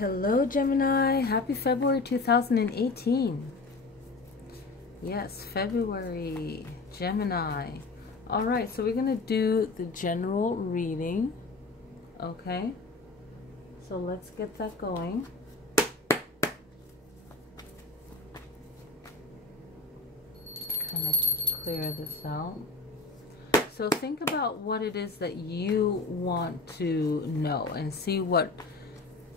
Hello Gemini, happy February 2018. Yes, February, Gemini. All right, so we're going to do the general reading. Okay, so let's get that going. Kind of clear this out. So think about what it is that you want to know and see what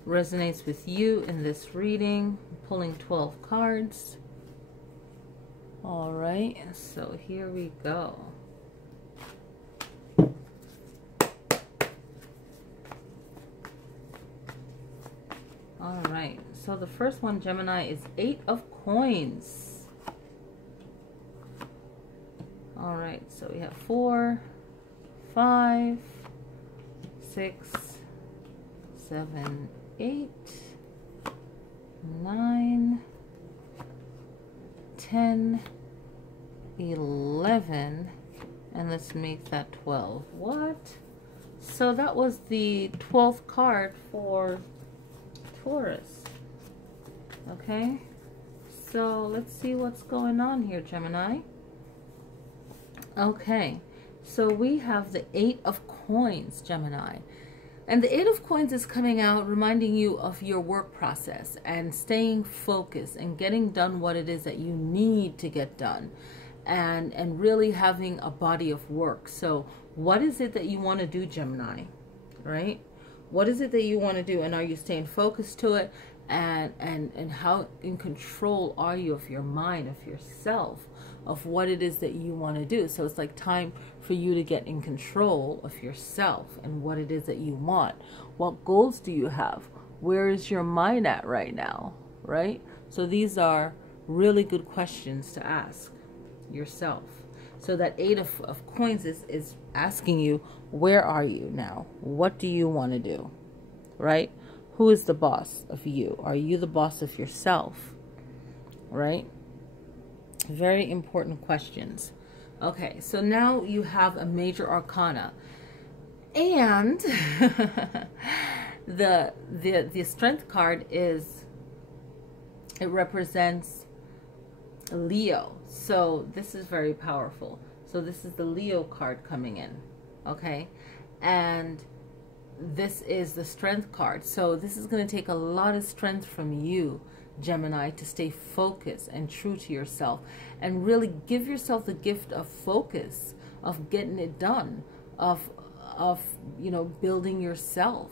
resonates with you in this reading. I'm pulling 12 cards. All right, so here we go. All right, so the first one, Gemini, is 8 of Coins. All right, so we have 4, 5, 6, 7, 8, 9, 10, 11, and let's make that 12. What? So that was the 12th card for Taurus. Okay, so let's see what's going on here, Gemini. Okay, so we have the 8 of Coins, Gemini. And the 8 of Coins is coming out reminding you of your work process and staying focused and getting done what it is that you need to get done, and really having a body of work. So what is it that you want to do, Gemini? Right? What is it that you want to do, and are you staying focused to it? And how in control are you of your mind, of yourself, of what it is that you want to do? So it's like time for you to get in control of yourself and what it is that you want. What goals do you have? Where is your mind at right now? Right? So these are really good questions to ask yourself. So that 8 of Coins is asking you, where are you now? What do you want to do? Right? Who is the boss of you? Are you the boss of yourself? Right? Very important questions. Okay, so now you have a major arcana. And the strength card is, it represents Leo. So this is very powerful. So this is the Leo card coming in. Okay? And this is the strength card. So this is going to take a lot of strength from you, Gemini, to stay focused and true to yourself and really give yourself the gift of focus, of getting it done, of you know, building yourself.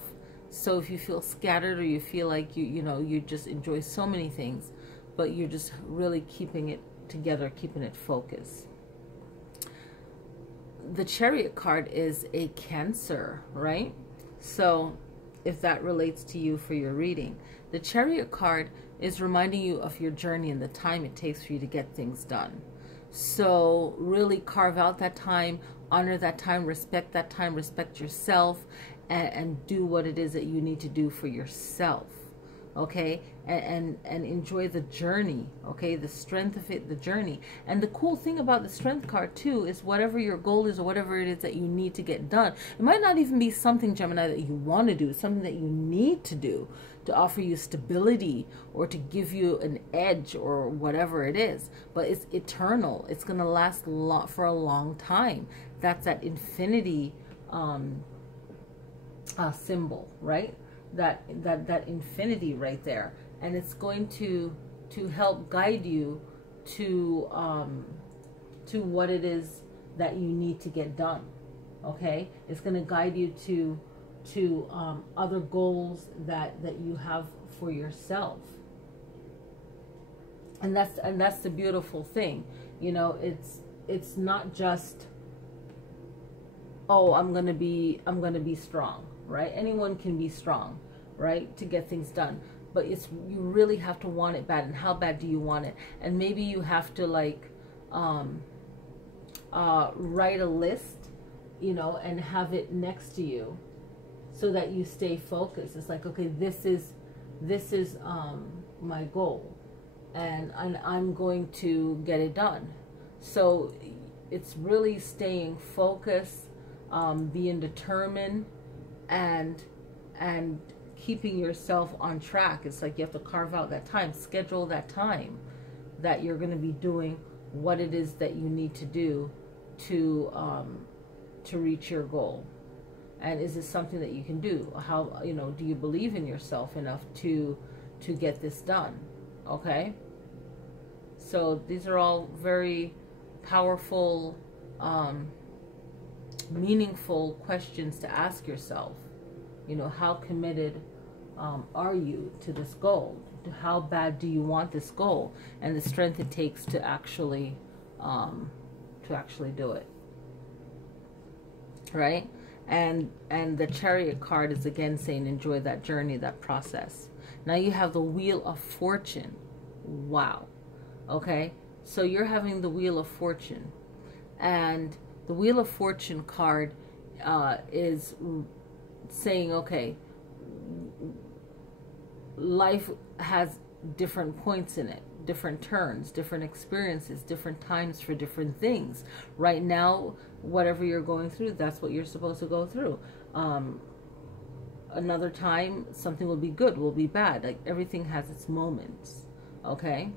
So if you feel scattered, or you feel like you just enjoy so many things, but you're just really keeping it together, keeping it focused. The Chariot card is a Cancer, right? So if that relates to you for your reading, the Chariot card is reminding you of your journey and the time it takes for you to get things done. So really carve out that time, honor that time, respect yourself, and do what it is that you need to do for yourself. Okay, and enjoy the journey. Okay, the strength of it, the journey. And the cool thing about the strength card too is whatever your goal is, or whatever it is that you need to get done, it might not even be something, Gemini, that you want to do, something that you need to do to offer you stability or to give you an edge or whatever it is, but it's eternal. It's going to last for a long time. That's that infinity symbol, right? That infinity right there, and it's going to help guide you to what it is that you need to get done. Okay, it's going to guide you to other goals that you have for yourself, and that's the beautiful thing. You know, it's not just, oh, I'm gonna be strong. Right? Anyone can be strong, right, to get things done, but you really have to want it bad. And how bad do you want it? And maybe you have to like write a list, you know, and have it next to you so that you stay focused. It's like, okay, this is my goal, and I'm going to get it done. So it's really staying focused, being determined, and keeping yourself on track. It's like you have to carve out that time, schedule that time that you're going to be doing what it is that you need to do to reach your goal. And is this something that you can do? How, you know, do you believe in yourself enough to get this done? Okay? So these are all very powerful, meaningful questions to ask yourself. You know, how committed are you to this goal? How bad do you want this goal? And the strength it takes to actually do it. Right? And the Chariot card is again saying enjoy that journey, that process. Now you have the Wheel of Fortune. Wow. Okay? So you're having the Wheel of Fortune. And the Wheel of Fortune card is saying, okay, life has different points in it, different turns, different experiences, different times for different things. Right now, whatever you're going through, that's what you're supposed to go through. Another time, something will be good, will be bad. Like, everything has its moments, okay?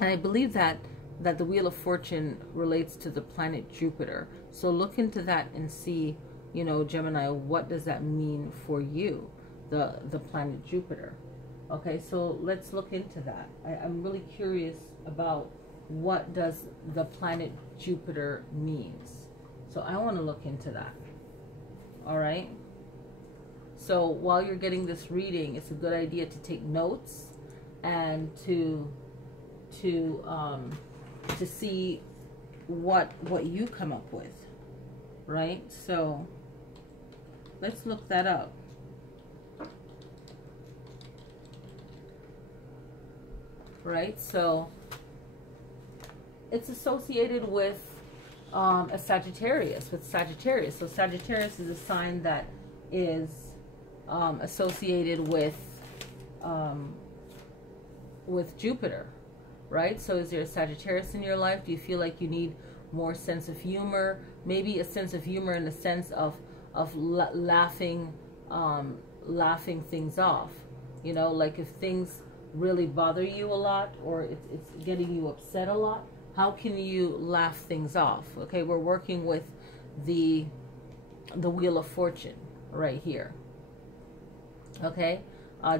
And I believe that the Wheel of Fortune relates to the planet Jupiter. So look into that and see, you know, Gemini, what does that mean for you, the planet Jupiter? Okay, so let's look into that. I'm really curious about what does the planet Jupiter means. So I want to look into that. All right. So while you're getting this reading, it's a good idea to take notes and to see what you come up with. Right? So let's look that up. Right? So it's associated with a Sagittarius, with Sagittarius. So Sagittarius is a sign that is associated with Jupiter, right? So is there a Sagittarius in your life? Do you feel like you need more sense of humor? Maybe a sense of humor in the sense of laughing things off. You know, like if things really bother you a lot, or it's getting you upset a lot, how can you laugh things off? Okay, we're working with the Wheel of Fortune right here. Okay,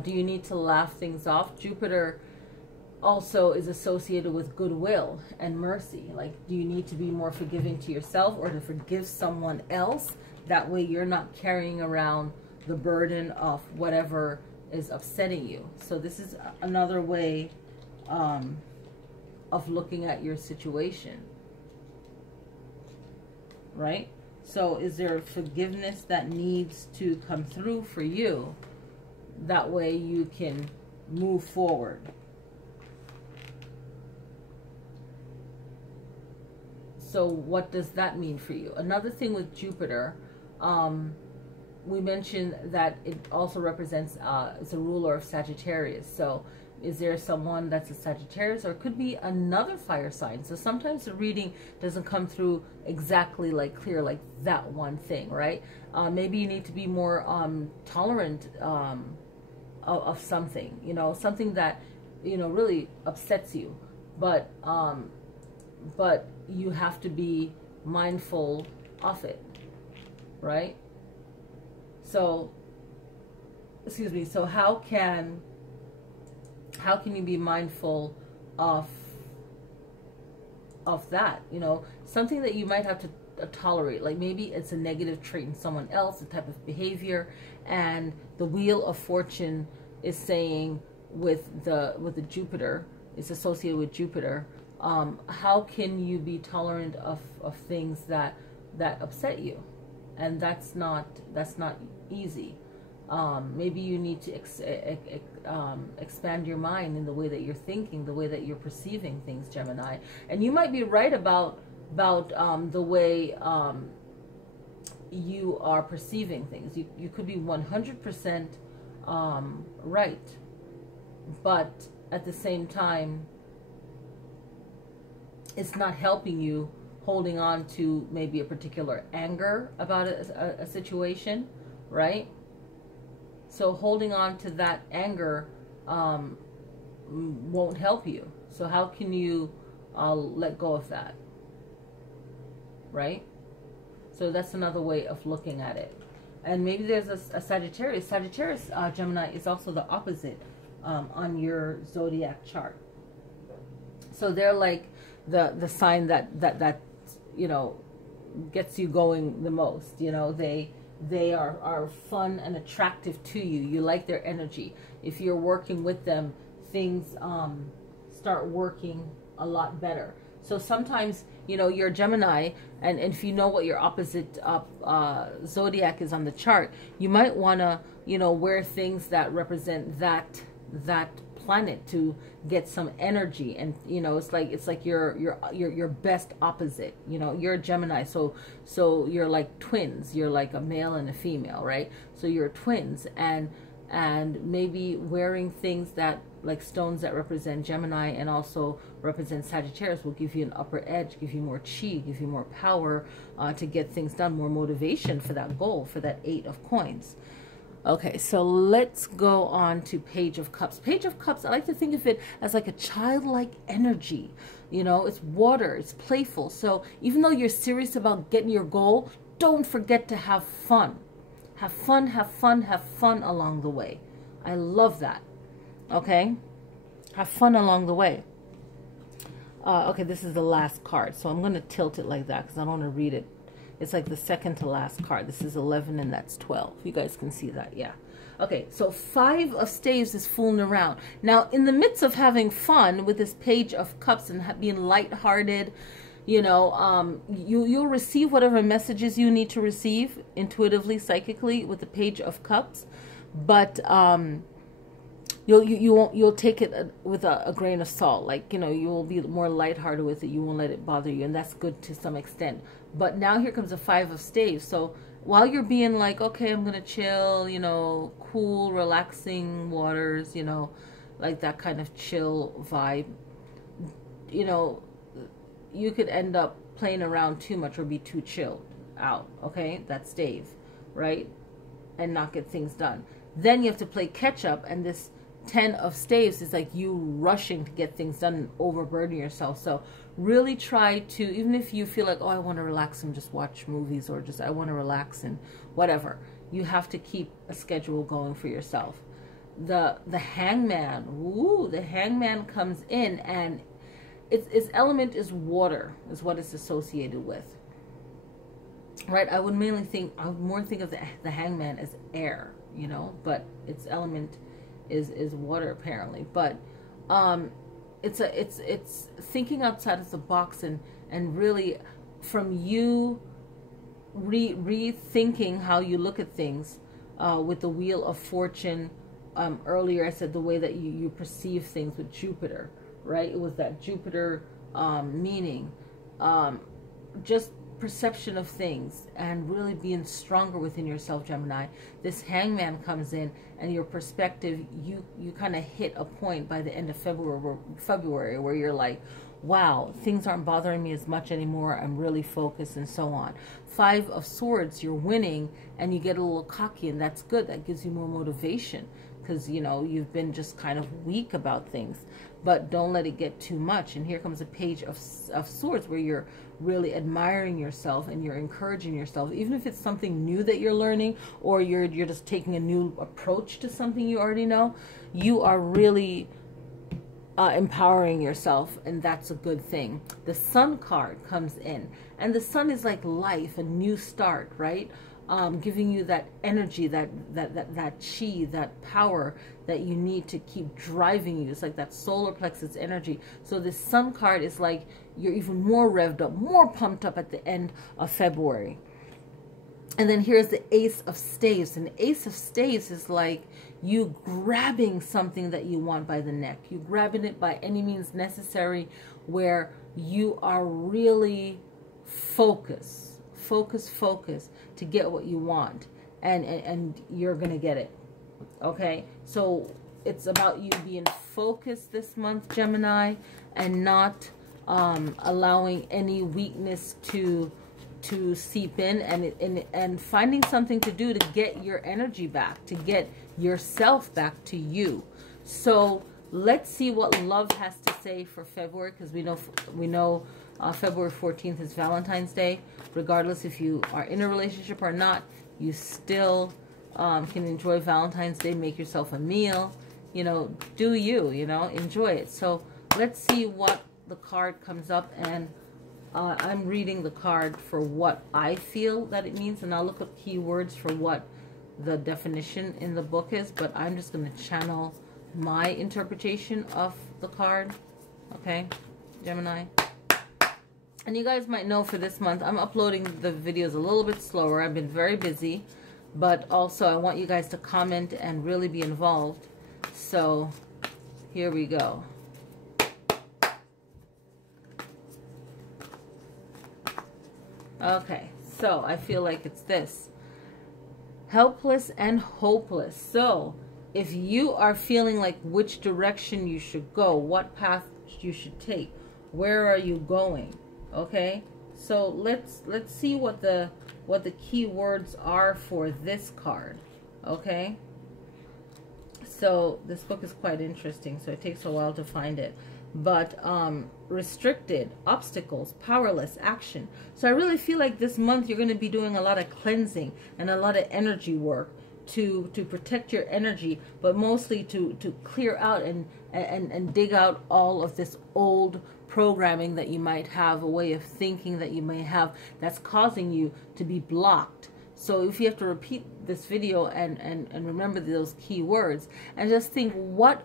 do you need to laugh things off? Jupiter also is associated with goodwill and mercy. Like, do you need to be more forgiving to yourself or to forgive someone else? That way you're not carrying around the burden of whatever is upsetting you. So this is another way of looking at your situation, right? So is there forgiveness that needs to come through for you? That way you can move forward. So what does that mean for you? Another thing with Jupiter, we mentioned that it also represents, it's a ruler of Sagittarius. So is there someone that's a Sagittarius, or it could be another fire sign? So sometimes the reading doesn't come through exactly like clear, like that one thing, right? Maybe you need to be more tolerant of something, you know, something that, you know, really upsets you. But you have to be mindful of it, right? So, excuse me, so how can you be mindful of that? You know, something that you might have to tolerate, like maybe it's a negative trait in someone else, a type of behavior, and the Wheel of Fortune is saying with the Jupiter, it's associated with Jupiter, how can you be tolerant of things that upset you? And that's not easy. Maybe you need to expand your mind in the way that you're thinking, the way that you're perceiving things, Gemini. And you might be right about the way you are perceiving things. You could be 100% right, but at the same time, it's not helping you holding on to maybe a particular anger about a situation, right? So holding on to that anger won't help you. So how can you let go of that? Right? So that's another way of looking at it. And maybe there's a Sagittarius. Sagittarius, Gemini, is also the opposite on your zodiac chart. So they're like the sign that you know, gets you going the most. You know, they are fun and attractive to you. You like their energy. If you're working with them, things start working a lot better. So sometimes, you know, you're a Gemini, and if you know what your opposite zodiac is on the chart, you might want to, you know, wear things that represent that planet to get some energy. And you know, it's like your best opposite. You know, you're a Gemini, so you're like twins. You're like a male and a female, right? So you're twins, and maybe wearing things that, like stones that represent Gemini and also represent Sagittarius, will give you an upper edge, give you more chi, give you more power to get things done, more motivation for that goal, for that 8 of coins. Okay, so let's go on to Page of Cups. Page of Cups, I like to think of it as like a childlike energy. You know, it's water, it's playful. So even though you're serious about getting your goal, don't forget to have fun. Have fun, have fun, have fun along the way. I love that. Okay? Have fun along the way. Okay, this is the last card. So I'm going to tilt it like that because I don't want to read it. It's like the second to last card. This is 11 and that's 12. You guys can see that, yeah. Okay, so 5 of Staves is fooling around. Now, in the midst of having fun with this Page of Cups and being lighthearted, you know, you'll receive whatever messages you need to receive intuitively, psychically with the Page of Cups, but you'll take it with a grain of salt. Like, you know, you will be more lighthearted with it. You won't let it bother you, and that's good to some extent. But now here comes a 5 of Staves. So while you're being like, okay, I'm gonna chill, you know, cool, relaxing waters, you know, like that kind of chill vibe, you know, you could end up playing around too much or be too chilled out. Okay, that's Stave, right? And not get things done. Then you have to play catch up, and this 10 of Staves is like you rushing to get things done and overburden yourself. So really try to, even if you feel like, oh, I want to relax and just watch movies, or just I want to relax and whatever, you have to keep a schedule going for yourself. The Hangman, ooh, the Hangman comes in, and its element is water, is what it's associated with, right? I would more think of the Hangman as air, you know, but its element is water apparently. But it's thinking outside of the box, and really from you rethinking how you look at things with the Wheel of Fortune. Earlier I said the way that you perceive things with Jupiter, right? It was that Jupiter meaning, just perception of things, and really being stronger within yourself, Gemini. This Hangman comes in, and your perspective, you kind of hit a point by the end of February where you're like, wow, things aren't bothering me as much anymore. I'm really focused, and so on. 5 of Swords, you're winning, and you get a little cocky, and that's good. That gives you more motivation, because, you know, you've been just kind of weak about things. But don't let it get too much. And here comes a Page of Swords, where you're really admiring yourself and you're encouraging yourself, even if it's something new that you're learning, or you're just taking a new approach to something you already know. You are really empowering yourself, and that's a good thing. The Sun card comes in, and the Sun is like life, a new start, right? Giving you that energy, that chi, that power that you need to keep driving you. It's like that solar plexus energy. So this Sun card is like you're even more revved up, more pumped up at the end of February. And then here's the Ace of Staves. And the Ace of Staves is like you grabbing something that you want by the neck. You grabbing it by any means necessary, where you are really focused to get what you want, and you're gonna get it. Okay, so it's about you being focused this month, Gemini, and not allowing any weakness to to seep in, and finding something to do to get your energy back, to get yourself back to you. So let's see what love has to say for February, because we know February 14th is Valentine's Day. Regardless if you are in a relationship or not, you still can enjoy Valentine's Day. Make yourself a meal, you know, do you, you know, enjoy it. So let's see what the card comes up, and I'm reading the card for what I feel that it means, and I'll look up keywords for what the definition in the book is, but I'm just going to channel my interpretation of the card. Okay, Gemini. And you guys might know for this month, I'm uploading the videos a little bit slower. I've been very busy, but also I want you guys to comment and really be involved. So here we go. Okay, so I feel like it's this. Helpless and hopeless. So if you are feeling like which direction you should go, what path you should take, where are you going? Okay, so let's see what the key words are for this card. Okay, so this book is quite interesting, so it takes a while to find it. But restricted, obstacles, powerless, action. So I really feel like this month you're going to be doing a lot of cleansing and a lot of energy work to protect your energy, but mostly to clear out and dig out all of this old programming that you might have, a way of thinking that you may have that's causing you to be blocked. So if you have to repeat this video and remember those key words, and just think what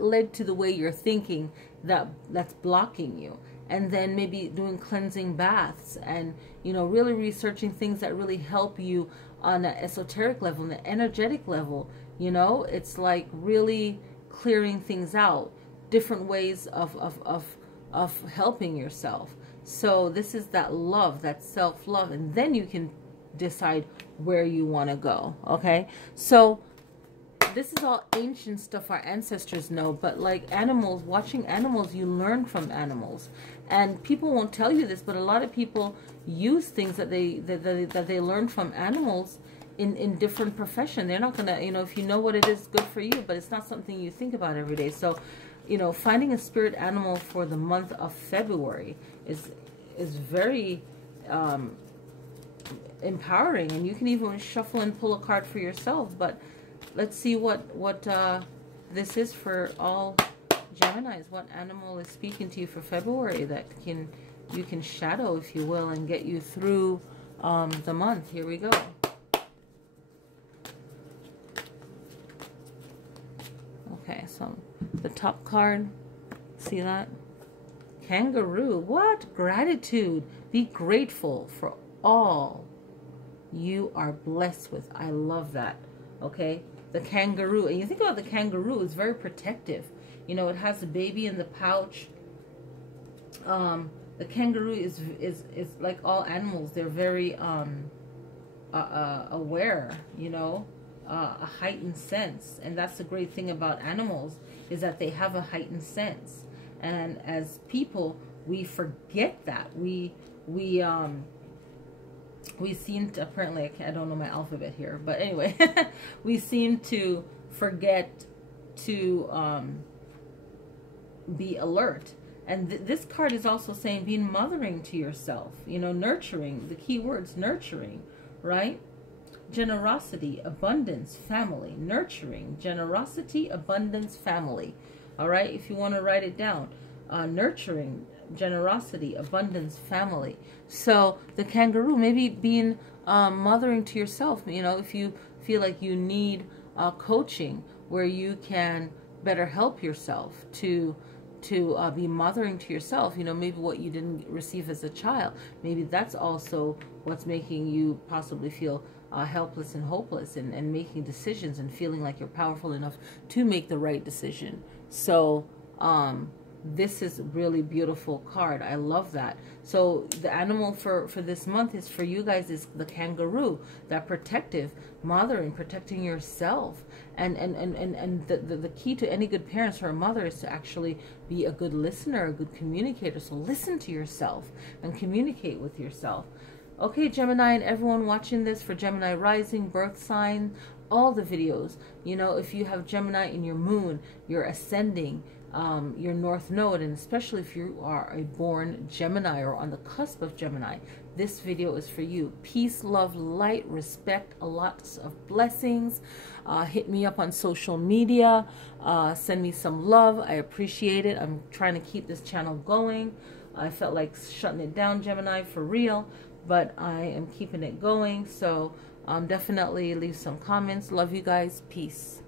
led to the way you're thinking that's blocking you, and then maybe doing cleansing baths, and you know, really researching things that really help you on an esoteric level, on an energetic level. You know, it's like really clearing things out, different ways of helping yourself. So this is that love, that self-love, and then you can decide where you want to go. Okay, so this is all ancient stuff our ancestors know, but like animals, watching animals, you learn from animals. And people won't tell you this, but a lot of people use things that they learn from animals in different profession. They're not gonna, you know, if you know what it is, good for you, but it's not something you think about every day. So, you know, finding a spirit animal for the month of February is very empowering, and you can even shuffle and pull a card for yourself. But let's see what this is for all Geminis. What animal is speaking to you for February that you can shadow, if you will, and get you through the month. Here we go. Okay, so the top card, see that? Kangaroo. What? Gratitude. Be grateful for all you are blessed with. I love that. Okay, the kangaroo. And you think about the kangaroo, it's very protective. You know, it has the baby in the pouch. The kangaroo is like all animals. They're very aware, you know, a heightened sense. And that's the great thing about animals, is that they have a heightened sense. And as people, we forget that. We seem to, apparently, I don't know my alphabet here, but anyway, we seem to forget to be alert. And this card is also saying being mothering to yourself, you know, nurturing. The key words, nurturing, right? Generosity, abundance, family. Nurturing, generosity, abundance, family. All right, if you want to write it down. Nurturing, generosity, abundance, family. So the kangaroo, maybe being mothering to yourself. You know, if you feel like you need coaching where you can better help yourself to be mothering to yourself, you know, maybe what you didn't receive as a child, maybe that's also what's making you possibly feel helpless and hopeless, and making decisions and feeling like you're powerful enough to make the right decision. So this is a really beautiful card. I love that. So the animal for this month is, for you guys, is the kangaroo, that protective, mothering, protecting yourself. And the key to any good parents or a mother is to actually be a good listener, a good communicator. So listen to yourself and communicate with yourself. Okay, Gemini, and everyone watching this for Gemini rising, birth sign, all the videos. You know, if you have Gemini in your moon, your ascending, your north node, and especially if you are a born Gemini or on the cusp of Gemini, this video is for you. Peace, love, light, respect, lots of blessings. Hit me up on social media. Send me some love. I appreciate it. I'm trying to keep this channel going. I felt like shutting it down, Gemini, for real, but I am keeping it going. So definitely leave some comments. Love you guys. Peace.